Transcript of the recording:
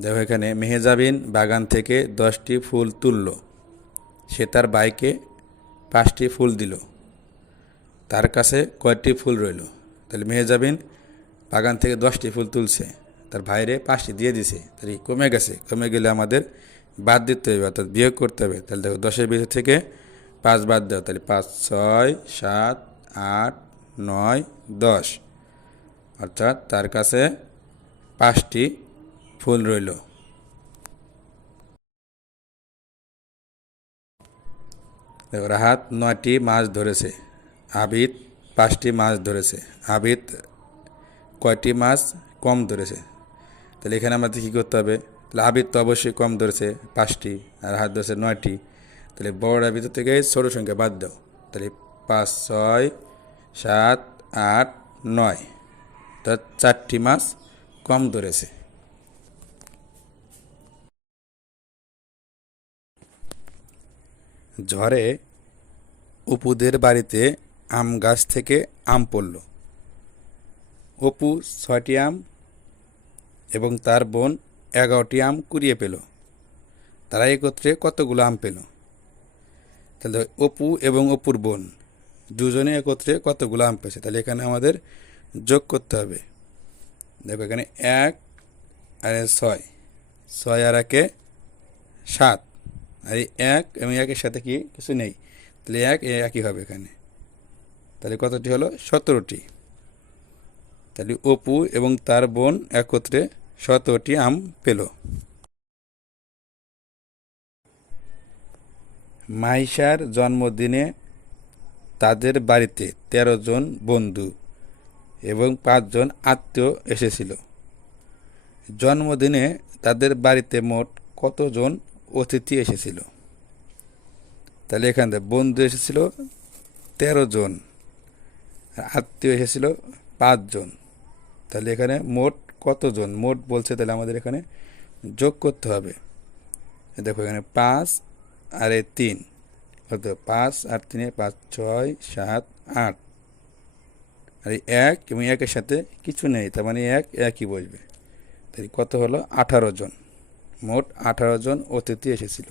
দেখো এখানে, মেহেজাবিন বাগান থেকে দশটি ফুল তুলল। সে তার বাইকে পাঁচটি ফুল দিল। তার কাছে কয়টি ফুল রইল? তাহলে মেহেজাবিন বাগান থেকে দশটি ফুল তুলছে। তার ভাইরে পাঁচটি দিয়ে দিছে। তাহলে কমে গেছে? কমে গেলে আমাদের বাদ দিতে হবে, অর্থাৎ বিয়োগ করতে হবে। তাহলে দেখো, দশের ভিতর থেকে পাঁচ বাদ দাও। তাহলে পাঁচ, ছয়, সাত, আট, নয়, দশ। অর্থাৎ তার কাছে পাঁচটি ফুল রইল। দেখো, রাহাত নয়টি মাছ ধরেছে, আবিদ পাঁচটি মাছ ধরেছে, আবিদ কয়টি মাছ কম ধরেছে। তাহলে এখানে আমাদের কী করতে হবে? তাহলে আবিদ তো অবশ্যই কম ধরেছে, পাঁচটি, আর হাত ধরেছে নয়টি। তাহলে বড় ভিতর থেকে ছোটো সংখ্যা বাদ দাও। তাহলে পাঁচ, ছয়, সাত, আট, নয়, অর্থাৎ চারটি মাছ কম ধরেছে। ঝড়ে অপুদের বাড়িতে আম গাছ থেকে আম পড়ল। অপু ছয়টি আম এবং তার বোন এগারোটি আম কুড়িয়ে পেল। তারা একত্রে কতগুলো আম পেল? তাহলে অপু এবং অপুর বোন দুজনে একত্রে কতগুলো আম পেয়েছে? তাহলে এখানে আমাদের যোগ করতে হবে। দেখো এখানে এক আর ছয়। ছয় আর একে সাত। আর এই এক এবং একের সাথে কি? কিছু নেই। তাহলে এক একই হবে এখানে। তাহলে কতটি হলো? সতেরোটি। তাহলে অপু এবং তার বোন একত্রে সতেরোটি আম পেল। মাইশার জন্মদিনে তাদের বাড়িতে তেরো জন বন্ধু এবং পাঁচজন আত্মীয় এসেছিল। জন্মদিনে তাদের বাড়িতে মোট কতজন অতিথি এসেছিল। তাহলে এখান থেকে বন্ধু এসেছিল তেরো জন, আর আত্মীয় এসেছিল পাঁচজন তাহলে এখানে মোট কতজন? মোট বলছে তাহলে আমাদের এখানে যোগ করতে হবে। দেখো এখানে পাঁচ আর এই তিন। কত? পাঁচ আর তিনে পাঁচ, ছয়, সাত, আট। আর এক এবং একের সাথে কিছু নেই, তার মানে এক একই বসবে। তাই কত হলো? আঠারো জন। মোট আঠারো জন অতিথি এসেছিল।